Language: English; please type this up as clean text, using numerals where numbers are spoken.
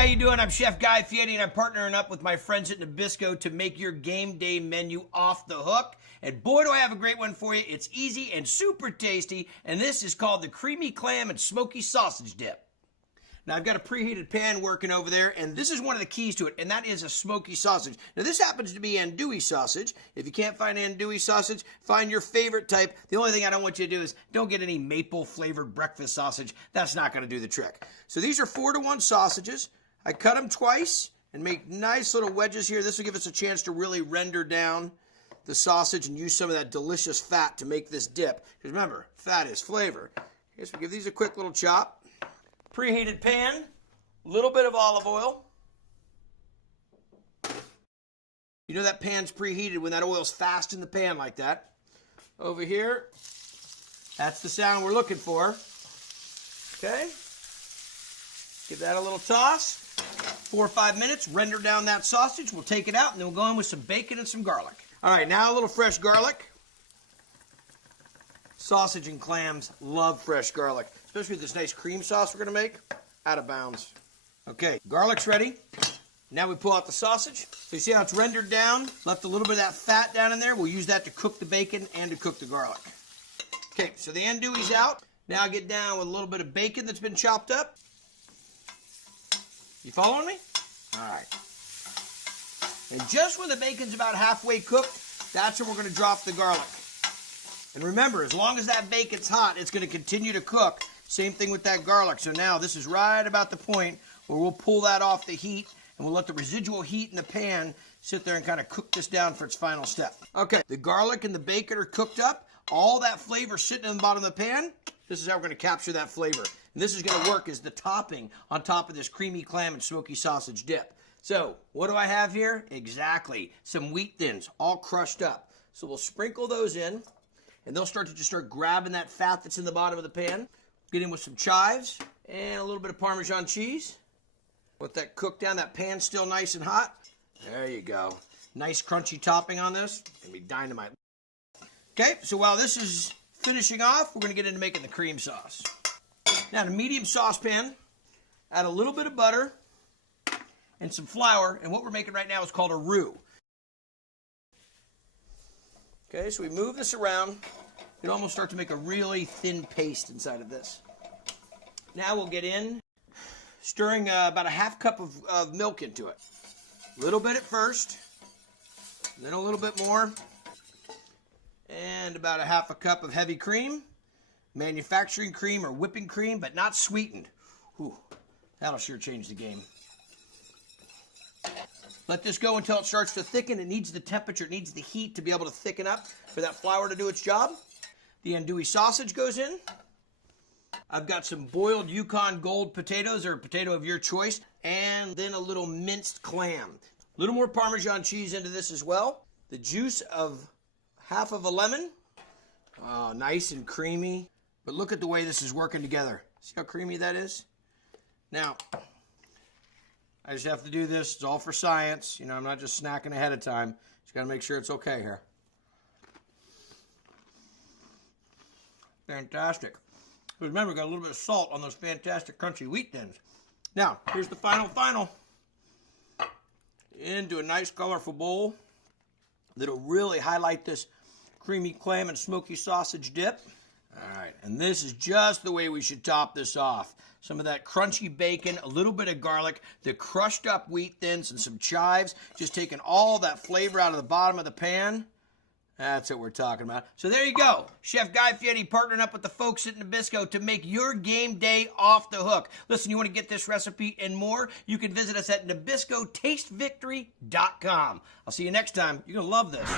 how you doing? I'm Chef Guy Fieri, and I'm partnering up with my friends at Nabisco to make your game day menu off the hook. And boy, do I have a great one for you. It's easy and super tasty, and this is called the Creamy Clam and Smoky Sausage Dip. Now, I've got a preheated pan working over there, and this is one of the keys to it, and that is a smoky sausage. Now, this happens to be andouille sausage. If you can't find andouille sausage, find your favorite type. The only thing I don't want you to do is don't get any maple-flavored breakfast sausage. That's not going to do the trick. So these are 4-to-1 sausages. I cut them twice and make nice little wedges here. This will give us a chance to really render down the sausage and use some of that delicious fat to make this dip. Because remember, fat is flavor. Okay, so we give these a quick little chop. Preheated pan, little bit of olive oil. You know that pan's preheated when that oil's fast in the pan like that. Over here, that's the sound we're looking for. Okay, give that a little toss. 4 or 5 minutes, render down that sausage. We'll take it out, and then we'll go in with some bacon and some garlic. All right, now a little fresh garlic. Sausage and clams love fresh garlic, especially with this nice cream sauce we're going to make. Out of bounds. Okay, garlic's ready. Now we pull out the sausage. So you see how it's rendered down? Left a little bit of that fat down in there. We'll use that to cook the bacon and to cook the garlic. Okay, so the andouille's out. Now I get down with a little bit of bacon that's been chopped up. You following me? All right. And just when the bacon's about halfway cooked, that's when we're going to drop the garlic. And remember, as long as that bacon's hot, it's going to continue to cook. Same thing with that garlic. So now this is right about the point where we'll pull that off the heat, and we'll let the residual heat in the pan sit there and kind of cook this down for its final step. Okay, the garlic and the bacon are cooked up. All that flavor sitting in the bottom of the pan. This is how we're going to capture that flavor. And this is going to work as the topping on top of this creamy clam and smoky sausage dip. So, what do I have here? Exactly, some wheat thins, all crushed up. So we'll sprinkle those in. And they'll start to just start grabbing that fat that's in the bottom of the pan. Get in with some chives and a little bit of Parmesan cheese. Let that cook down. That pan's still nice and hot. There you go. Nice crunchy topping on this. Gonna be dynamite. Okay, so while this is finishing off, we're gonna get into making the cream sauce. Now in a medium saucepan, add a little bit of butter and some flour. And what we're making right now is called a roux. Okay, so we move this around. You almost start to make a really thin paste inside of this. Now we'll get in, stirring about a half cup of milk into it. A little bit at first, then a little bit more, and about a half a cup of heavy cream, manufacturing cream or whipping cream, but not sweetened. Whew, that'll sure change the game. Let this go until it starts to thicken. It needs the temperature, it needs the heat to be able to thicken up for that flour to do its job. The andouille sausage goes in. I've got some boiled Yukon Gold potatoes, or a potato of your choice, and then a little minced clam. A little more Parmesan cheese into this as well. The juice of half of a lemon. Oh, nice and creamy. But look at the way this is working together. See how creamy that is? Now, I just have to do this. It's all for science. You know, I'm not just snacking ahead of time. Just got to make sure it's okay here. Fantastic. But remember, we got a little bit of salt on those fantastic crunchy wheat thins. Now, here's the final. Into a nice colorful bowl that'll really highlight this creamy clam and smoky sausage dip. All right, and this is just the way we should top this off. Some of that crunchy bacon, a little bit of garlic, the crushed up wheat thins, and some chives. Just taking all that flavor out of the bottom of the pan. That's what we're talking about. So there you go. Chef Guy Fieri partnering up with the folks at Nabisco to make your game day off the hook. Listen, you want to get this recipe and more, you can visit us at NabiscoTasteVictory.com. I'll see you next time. You're going to love this.